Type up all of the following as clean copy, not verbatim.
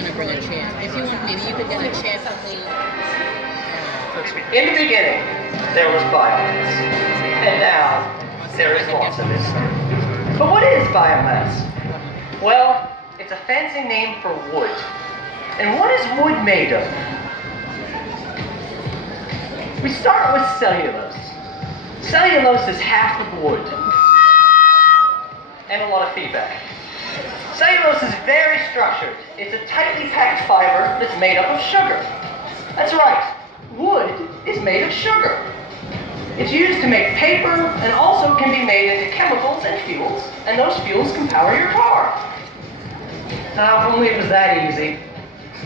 gonna bring a chair. If you want, maybe you could get a chair for me. In the beginning, there was biomass, and now there is lots of it. But what is biomass? Well, it's a fancy name for wood. And what is wood made of? We start with cellulose. Cellulose is half of wood. And a lot of feedback. Cellulose is very structured. It's a tightly packed fiber that's made up of sugar. That's right, wood is made of sugar. It's used to make paper and also can be made into chemicals and fuels, and those fuels can power your car. Now, if only it was that easy.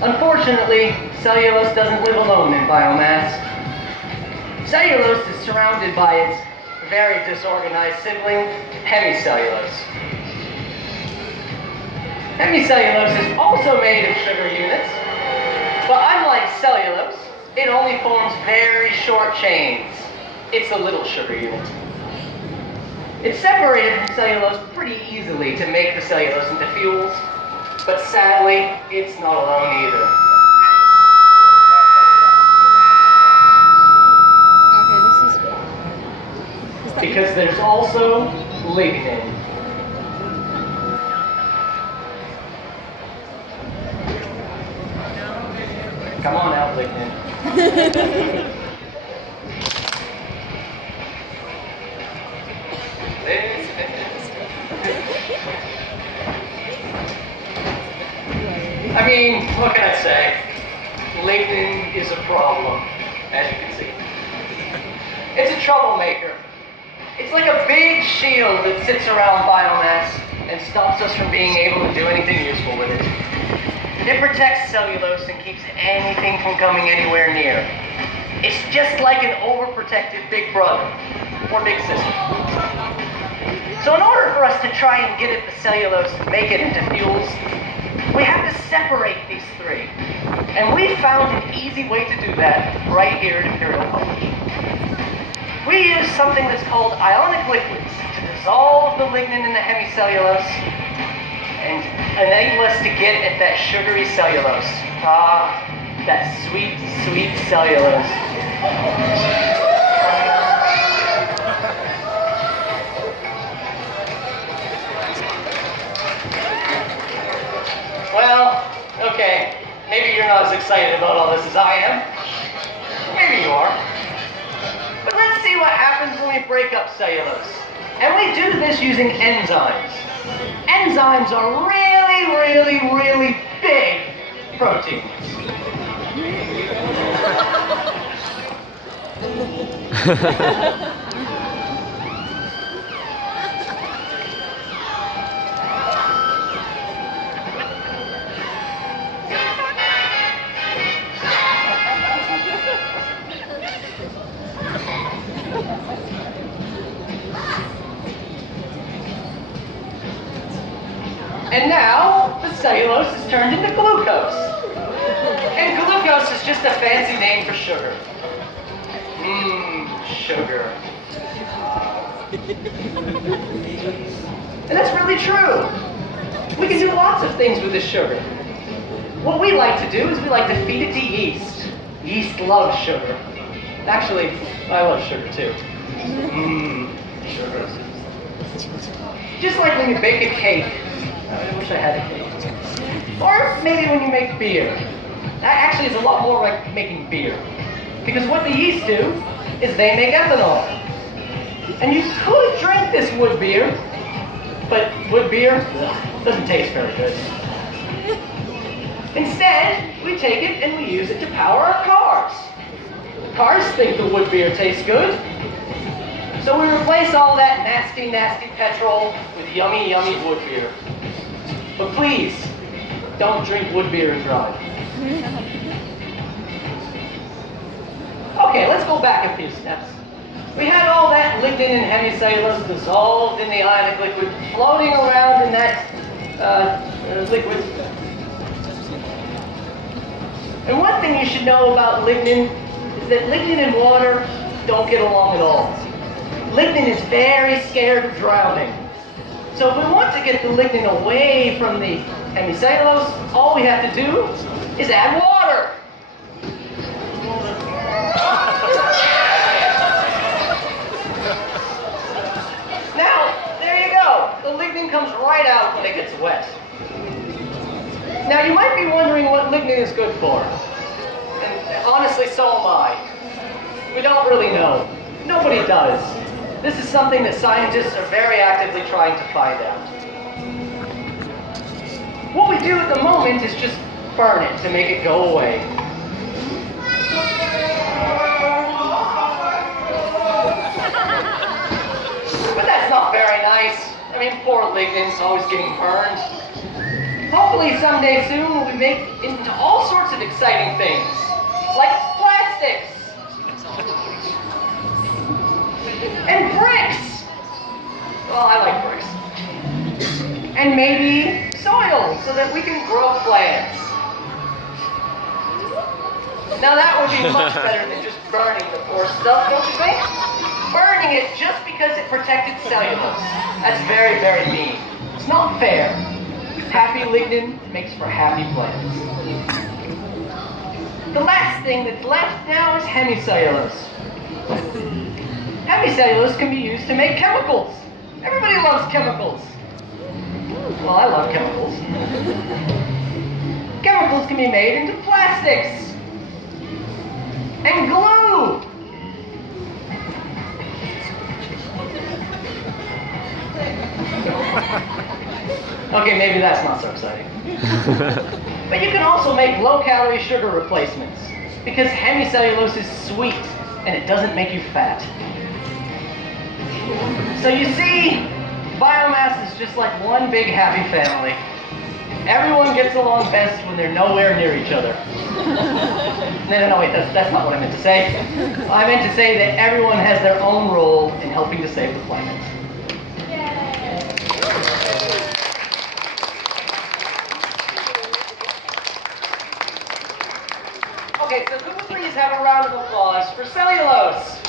Unfortunately, cellulose doesn't live alone in biomass. Cellulose is surrounded by its very disorganized sibling, hemicellulose. Hemicellulose is also made of sugar units, but unlike cellulose, it only forms very short chains. It's a little sugar unit. It's separated from cellulose pretty easily to make the cellulose into fuels, but sadly, it's not alone either. Because there's also lignin. Come on out, lignin. I mean, what can I say? Lignin is a problem, as you can see. It's a troublemaker. It's like a big shield that sits around biomass and stops us from being able to do anything useful with it. It protects cellulose and keeps anything from coming anywhere near. It's just like an overprotected big brother or big sister. So in order for us to try and get at the cellulose and make it into fuels, we have to separate these three. And we found an easy way to do that right here at Imperial Festival. We use something that's called ionic liquids to dissolve the lignin in the hemicellulose and enable us to get at that sugary cellulose. Ah, that sweet, sweet cellulose. Well, okay, maybe you're not as excited about all this as I am. Maybe you are. But let's see what happens when we break up cellulose. And we do this using enzymes. Enzymes are really, really, really big proteins. And now, the cellulose is turned into glucose. And glucose is just a fancy name for sugar. Sugar. And that's really true. We can do lots of things with this sugar. What we like to do is we like to feed it to yeast. Yeast loves sugar. Actually, I love sugar too. Sugar. Just like when you bake a cake. I wish I had a cake. Or maybe when you make beer. That actually is a lot more like making beer. Because what the yeast do is they make ethanol. And you could drink this wood beer, but wood beer doesn't taste very good. Instead, we take it and we use it to power our cars. Cars think the wood beer tastes good. So we replace all that nasty, nasty petrol with yummy, yummy wood beer. But please, don't drink wood beer and drive. Okay, let's go back a few steps. We had all that lignin and hemicellulose dissolved in the ionic liquid, floating around in that liquid. And one thing you should know about lignin is that lignin and water don't get along at all. Lignin is very scared of drowning. So if we want to get the lignin away from the Hemicellulose, all we have to do is add water. Now, there you go. The lignin comes right out when it gets wet. Now, you might be wondering what lignin is good for. And honestly, so am I. We don't really know. Nobody does. This is something that scientists are very actively trying to find out. What we do at the moment is just burn it to make it go away. But that's not very nice. I mean, poor lignin's always getting burned. Hopefully someday soon we'll be making it into all sorts of exciting things, like plastics and bricks. Well, I like bricks. And maybe soil so that we can grow plants. Now that would be much better than just burning the poor stuff, don't you think? Burning it just because it protected cellulose. That's very, very mean. It's not fair. Happy lignin makes for happy plants. The last thing that's left now is hemicellulose. Hemicellulose can be used to make chemicals. Everybody loves chemicals. Well, I love chemicals. Chemicals can be made into plastics and glue. Okay, maybe that's not so exciting. But you can also make low-calorie sugar replacements because hemicellulose is sweet and it doesn't make you fat. So you see, biomass is just like one big happy family. Everyone gets along best when they're nowhere near each other. No, wait, that's not what I meant to say. I meant to say that everyone has their own role in helping to save the planet. Okay, so could we please have a round of applause for cellulose?